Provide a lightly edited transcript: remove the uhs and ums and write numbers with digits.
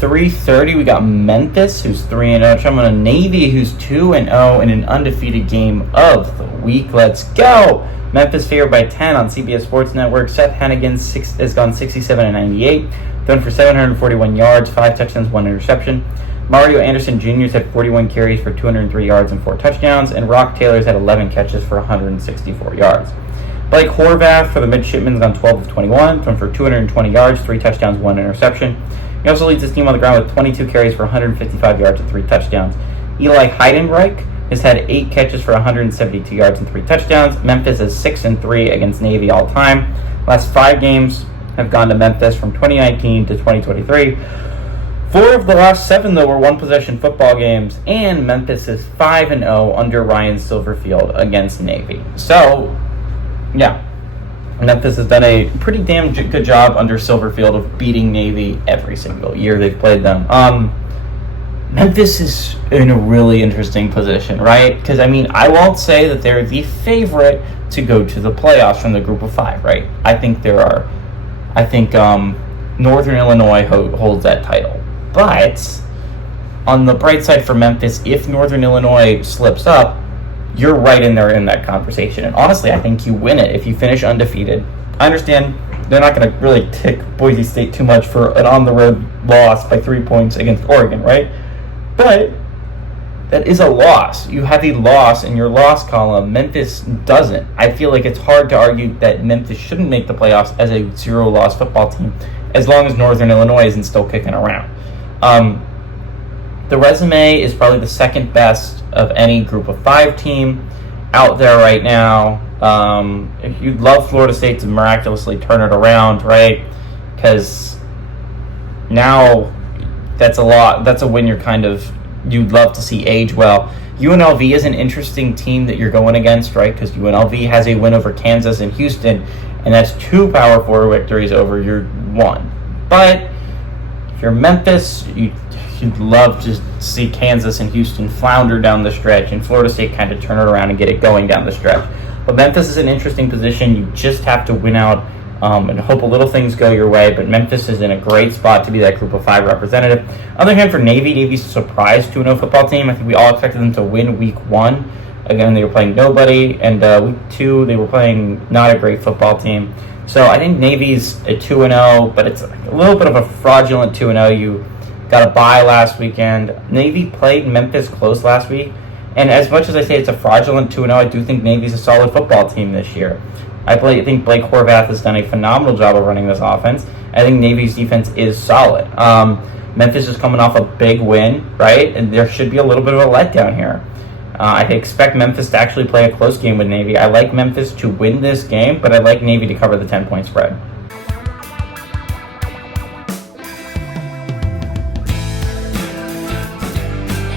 3:30, we got Memphis, who's 3-0, jumping on Navy, who's 2-0 in an undefeated game of the week. Let's go! Memphis favored by 10 on CBS Sports Network. Seth Hennigan has gone 67-98, thrown for 741 yards, 5 touchdowns, 1 interception. Mario Anderson Jr. has had 41 carries for 203 yards and 4 touchdowns, and Rock Taylor's had 11 catches for 164 yards. Blake Horvath for the Midshipmen has gone 12 of 21, thrown for 220 yards, 3 touchdowns, 1 interception. He also leads his team on the ground with 22 carries for 155 yards and 3 touchdowns. Eli Heidenreich has had 8 catches for 172 yards and 3 touchdowns. Memphis is 6-3 against Navy all time. Last 5 games have gone to Memphis from 2019 to 2023. 4 of the last 7, though, were one-possession football games, and Memphis is 5-0 under Ryan Silverfield against Navy. So, yeah, Memphis has done a pretty damn good job under Silverfield of beating Navy every single year they've played them. Memphis is in a really interesting position, right? Because, I mean, I won't say that they're the favorite to go to the playoffs from the group of 5, right? I think Northern Illinois holds that title. But on the bright side for Memphis, if Northern Illinois slips up, you're right in there in that conversation. And honestly, I think you win it if you finish undefeated. I understand they're not going to really tick Boise State too much for an on-the-road loss by 3 points against Oregon, right? But that is a loss. You have a loss in your loss column. Memphis doesn't. I feel like it's hard to argue that Memphis shouldn't make the playoffs as a 0-loss football team as long as Northern Illinois isn't still kicking around. The resume is probably the second best of any group of 5 team out there right now. You'd love Florida State to miraculously turn it around, right? Because now that's a win you'd love to see age well. UNLV is an interesting team that you're going against, right? Because UNLV has a win over Kansas and Houston, and that's 2 Power 4 victories over your 1. But if you're Memphis, you'd love to see Kansas and Houston flounder down the stretch and Florida State kind of turn it around and get it going down the stretch. But Memphis is an interesting position. You just have to win out and hope a little things go your way. But Memphis is in a great spot to be that group of 5 representative. On the other hand, for Navy's a surprise 2-0 football team. I think we all expected them to win week 1. Again, they were playing nobody. And week 2, they were playing not a great football team. So I think Navy's a 2-0, but it's a little bit of a fraudulent 2-0. You got a bye last weekend. Navy played Memphis close last week. And as much as I say it's a fraudulent 2-0, I do think Navy's a solid football team this year. I think Blake Horvath has done a phenomenal job of running this offense. I think Navy's defense is solid. Memphis is coming off a big win, right? And there should be a little bit of a letdown here. I expect Memphis to actually play a close game with Navy. I like Memphis to win this game, but I like Navy to cover the 10-point spread.